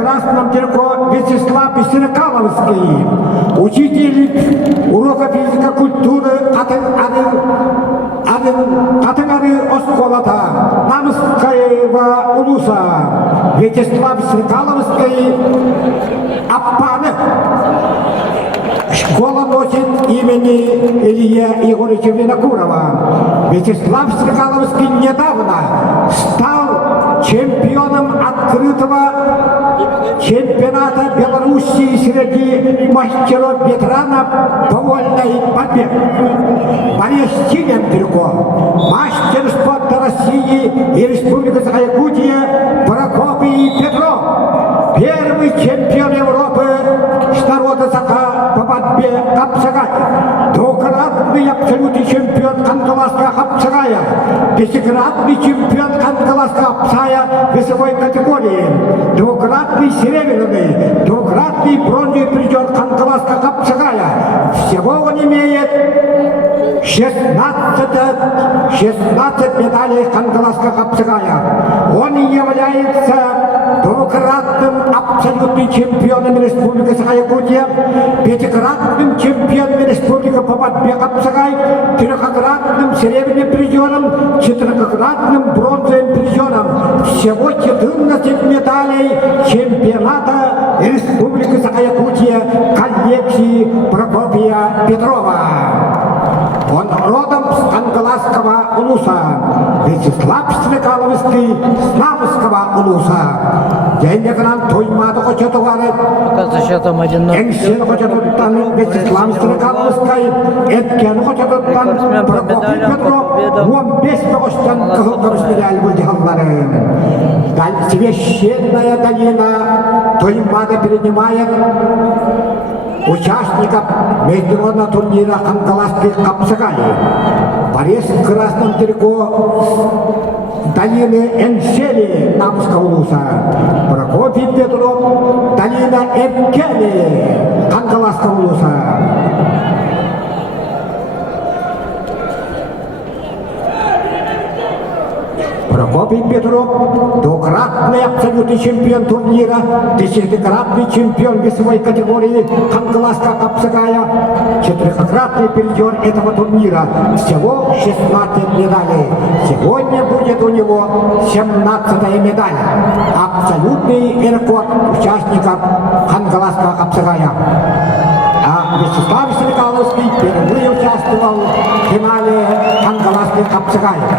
красном трико Вячеслав Серкаловский, учитель урока физика культуры Атыгары Осколата, Намскаева Улуса, Вячеслав Серкаловский, Аппаны. Школа носит имени Илья Егоровича Винокурова. Вячеслав Серкаловский недавно стал чемпионом открытого чемпионата Белоруссии среди мастеров-ветеранов по вольной борьбе. Борис Тименко, мастер спорта России и Республики Якутия Прокопий Петров, первый чемпион Европы народа по борьбе Капсагая, двукратный абсолютный чемпион Канкаласка Капсагая, десятикратный чемпион Канкаласка Капсая весовой категории, двукратный серебряный, двукратный бронзовый призер Канкаласка Капсагая. Всего он имеет 16 медалей Канкаласка Капсагая. Он является двукратным абсолютным чемпионом Республики Саха-Якутия, пятикратным чемпионом Республики по борьбе Капсагай, трехкратным серебряным призером, четырехкратным бронзовым призером. Всего 14 медалей чемпионата Республики Саха-Якутия коллекции Прокопия Петрова. Он родом с Канкаласского улуса, Вячеслав Серкаловский с Намского улуса. Деньган Тоймада хочет говорить. Оказывается, там 1-0. Энсен хочет оттан Вячеслав Серкаловский, Эдкен хочет оттан Прокопий Петров. Он без погостян кахылкарышмиряли выдихаллары. Священная долина Тоймада принимает участников международного турнира Канкаласки Капсагай. Борис в красном трико долины Энсели Намского улуса. Прокопий Петров, долина Эвкени Канкаласского улуса. Прокопий Петров, двукратный абсолютный чемпион турнира, десятикратный чемпион весовой категории Канкаласка Капсагая, четырехкратный призер этого турнира. Всего 16 медалей. Сегодня будет у него 17-я медаль. Абсолютный рекорд участников Канкаласка Капсагая. А Вячеслав Серкаловский впервые участвовал в финале Канкаласки Капсагая.